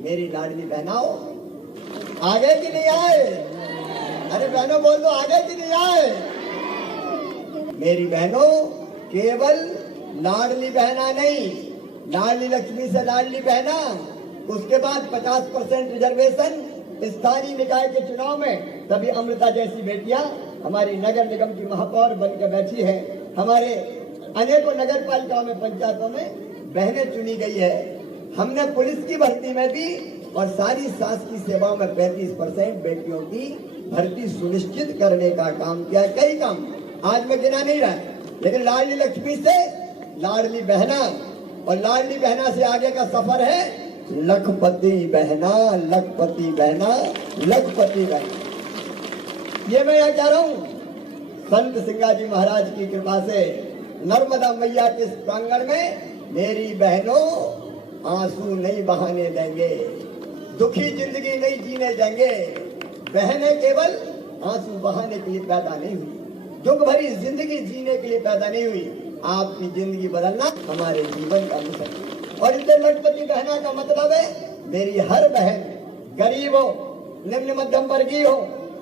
मेरी लाडली बहनाओ आगे की नहीं आए? अरे बहनों बोल दो आगे की नहीं आए? मेरी बहनों केवल लाडली बहना नहीं, लाडली लक्ष्मी से लाडली बहना, उसके बाद 50% रिजर्वेशन स्थानीय निकाय के चुनाव में। तभी अमृता जैसी बेटियां हमारी नगर निगम की महापौर बनकर बैठी है। हमारे अनेकों नगर पालिकाओं में, पंचायतों में बहनें चुनी गई है। हमने पुलिस की भर्ती में भी और सारी शासकीय सेवाओं में 35% बेटियों की भर्ती सुनिश्चित करने का काम किया। कई काम आज मैं गिना नहीं रहा, लेकिन लाडली लक्ष्मी से लाडली बहना और लाडली बहना से आगे का सफर है लखपति बहना, लखपति बहना, लखपति बहना। ये मैं यहाँ कह रहा हूँ संत सिंगाजी महाराज की कृपा से नर्मदा मैया के प्रांगण में मेरी बहनों आंसू नहीं बहाने देंगे, दुखी जिंदगी नहीं जीने देंगे। बहनें केवल आंसू बहाने के लिए पैदा नहीं हुई, दुख भरी जिंदगी जीने के लिए पैदा नहीं हुई। आपकी जिंदगी बदलना हमारे जीवन का मिशन है। और इससे लखपति बहना का मतलब है मेरी हर बहन गरीब हो, निम्न मध्यम वर्गीय हो,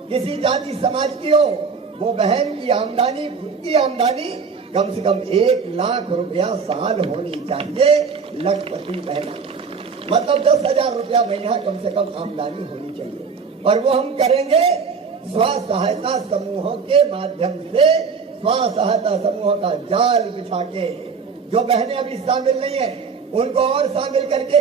किसी जाति समाज की हो, वो बहन की आमदनी, खुद की आमदनी कम से कम 1 लाख रुपया साल होनी चाहिए। लखपति बहना मतलब 10,000 रुपया महीना कम से कम आमदनी होनी चाहिए। और वो हम करेंगे स्व सहायता समूहों के माध्यम से, स्व सहायता समूहों का जाल बिछा के। जो बहनें अभी शामिल नहीं है उनको और शामिल करके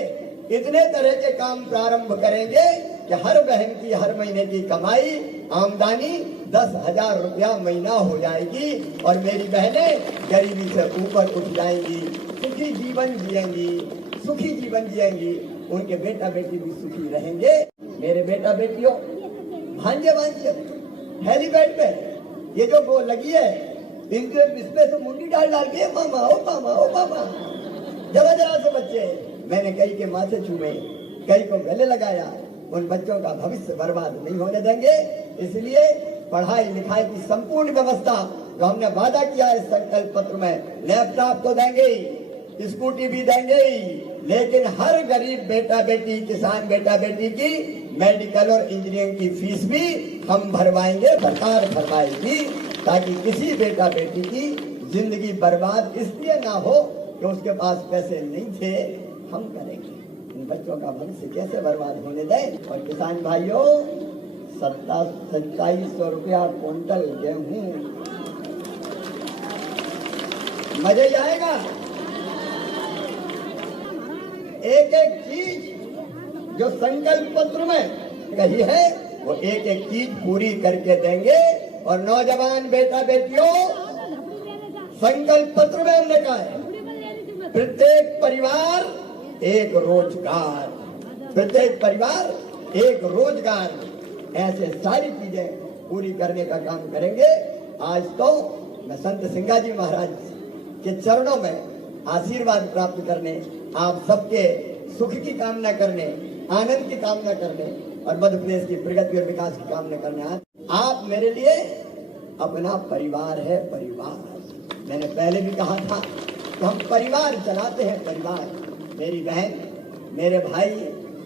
इतने तरह के काम प्रारंभ करेंगे कि हर बहन की हर महीने की कमाई, आमदनी 10,000 रुपया महीना हो जाएगी और मेरी बहनें गरीबी से ऊपर उठ जाएंगी, सुखी जीवन जिएंगी, सुखी जीवन जिएंगी। उनके बेटा बेटी भी सुखी रहेंगे। मेरे बेटा बेटियों, भांजे भांजे हेलीपैड पे ये जो वो लगी है, इसमें तो मुंडी डाल डाल के मामा ओ मामा ओ मामा, जरा जरा से बच्चे। मैंने कई के माथे छुए, कई को गले लगाया। उन बच्चों का भविष्य बर्बाद नहीं होने देंगे। इसलिए पढ़ाई लिखाई की संपूर्ण व्यवस्था जो हमने वादा किया है संकल्प पत्र में, लैपटॉप तो देंगे ही, स्कूटी भी देंगे ही, लेकिन हर गरीब बेटा बेटी, किसान बेटा बेटी की मेडिकल और इंजीनियरिंग की फीस भी हम भरवाएंगे, सरकार भरवाएगी, ताकि किसी बेटा बेटी की जिंदगी बर्बाद इसलिए ना हो कि उसके पास पैसे नहीं थे। हम करेंगे इन बच्चों का भविष्य कैसे बर्बाद होने दें। और किसान भाइयों, 2700 रुपया क्विंटल गेहूं, मजा ही आएगा। एक एक चीज जो संकल्प पत्र में कही है वो एक एक चीज पूरी करके देंगे। और नौजवान बेटा बेटियों, संकल्प पत्र में हमने कहा है प्रत्येक परिवार एक रोजगार, प्रत्येक परिवार एक रोजगार, ऐसे सारी चीजें पूरी करने का काम करेंगे। आज तो मैं संत सिंगाजी महाराज के चरणों में आशीर्वाद प्राप्त करने, आप सबके सुख की कामना करने, आनंद की कामना करने और मध्य प्रदेश की प्रगति और विकास की कामना करने। आप मेरे लिए अपना परिवार है। परिवार मैंने पहले भी कहा था कि हम परिवार चलाते हैं। परिवार, मेरी बहन, मेरे भाई,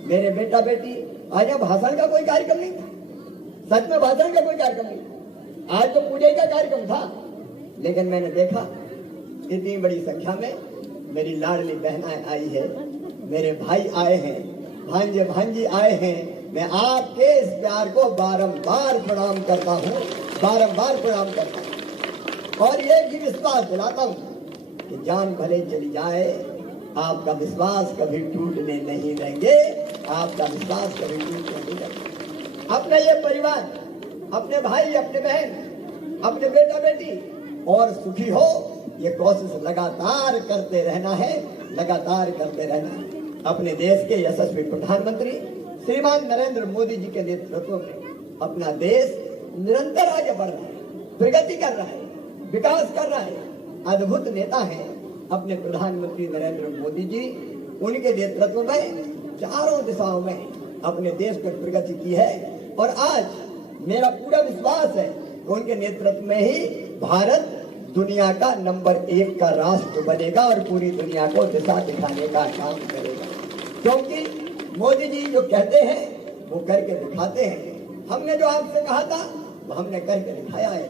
मेरे बेटा बेटी। आज यहाँ भाषण का कोई कार्यक्रम नहीं था, सच में भाषण का कोई कार्यक्रम नहीं। आज तो पूजा का कार्यक्रम था, लेकिन मैंने देखा इतनी बड़ी संख्या में मेरी लाडली बहनाएं आई है, मेरे भाई आए हैं, भांजे भांजी आए हैं। मैं आपके इस प्यार को बारंबार प्रणाम करता हूँ, बारंबार प्रणाम करता हूँ। और ये भी विश्वास दिलाता हूँ कि जान भले चली जाए, आपका विश्वास कभी टूटने नहीं देंगे, आपका विश्वास कभी टूटने नहीं देंगे। अपने ये परिवार, अपने भाई, अपने बहन, अपने बेटा बेटी और सुखी हो, ये कोशिश लगातार करते रहना है, लगातार करते रहना है। अपने देश के यशस्वी प्रधानमंत्री श्रीमान नरेंद्र मोदी जी के नेतृत्व में अपना देश निरंतर आगे बढ़ रहा है, प्रगति कर रहा है, विकास कर रहा है। अद्भुत नेता है अपने प्रधानमंत्री नरेंद्र मोदी जी। उनके नेतृत्व में चारों दिशाओं में अपने देश में प्रगति की है। और आज मेरा पूरा विश्वास है कि उनके नेतृत्व में ही भारत दुनिया का नंबर 1 का राष्ट्र बनेगा और पूरी दुनिया को दिशा दिखाने का काम करेगा। क्योंकि मोदी जी जो कहते हैं वो करके दिखाते हैं। हमने जो आपसे कहा था वो हमने करके दिखाया है।